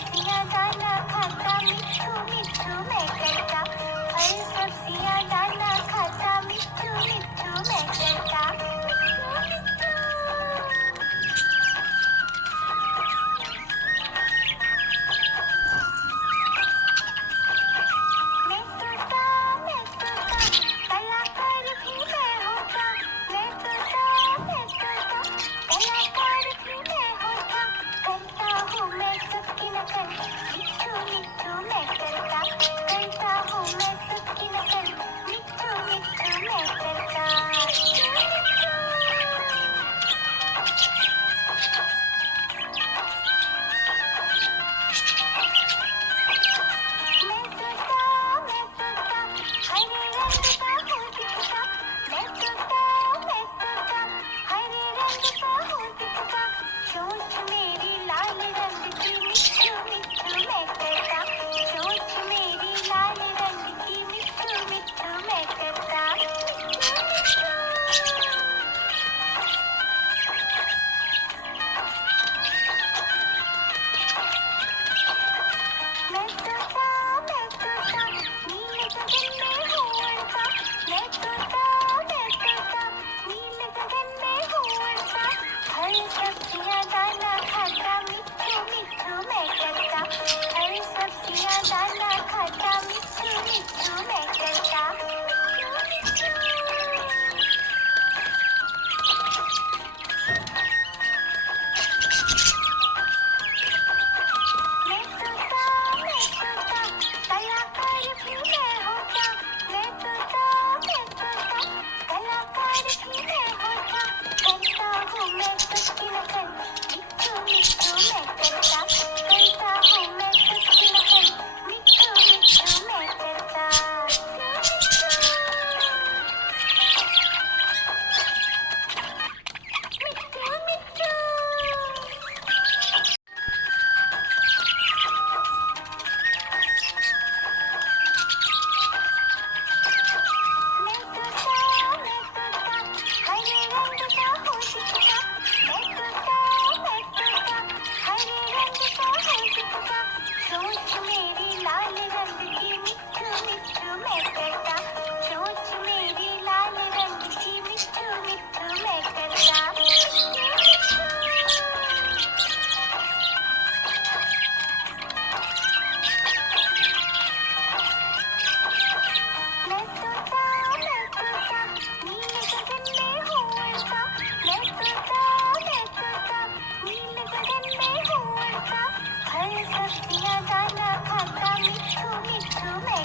सब्जियां दाना खाता मिट्ठू मिट्ठू मैं करता। फल सब्जियां दाना खाता मिट्ठू मिट्ठू मैं करता। मिट्ठू मिट्ठू। मैं तोता कलाकार भी मैं होता। मैं तोता कलाकार भी मैं होता। करता हूँ मैं सबकी नकल मिट्ठू मिट्ठू मैं करता। करता हूँ मैं सबकी नकल मिट्ठू मिट्ठू मैं करता। मैं तोता हरे रंग का हूँ दिखता। मैं तोता हरे रंग का हूँ दिखता। चोंच मेरी लाल रंग की मिट्ठू मिट्ठू मैं करता। चोंच मेरी लाल रंग की मिट्ठू मिट्ठू मैं करता। मिट्ठू मिट्ठू। मैं तोता नीले गगन में हूँ उड़ता। मैं तोता नीले गगन में हूँ उड़ता। फल सब्जियां दाना खाता मिट्ठू मिट्ठू मैं करता। फल सब्जियां दाना खाता मिट्ठू मिट्ठू मैं करता। मिट्ठू मिट्ठू। मैं तोता कलाकार भी मैं होता। मैं तोता कलाकार भी मैं होता। करता हूँ मैं सबकी नकल मिट्ठू मिट्ठू मैं करता। करता हूँ मैं सबकी नकल मिट्ठू मिट्ठू मैं करता। मिट्ठू मिट्ठू। मैं तोता हरे रंग का हूँ दिखता। मैं तोता हरे रंग का हूँ दिखता। चोंच मेरी लाल रंग की मिट्ठू मिट्ठू मैं करता। चोंच मेरी लाल रंग की मिट्ठू मिट्ठू मैं करता। मिट्ठू मिट्ठू। मैं तोता नीले गगन में हूँ उड़ता। मैं तोता नीले गगन में हूँ उड़ता। फल सब्जियां दाना खाता मिट्ठू मिट्ठू मैं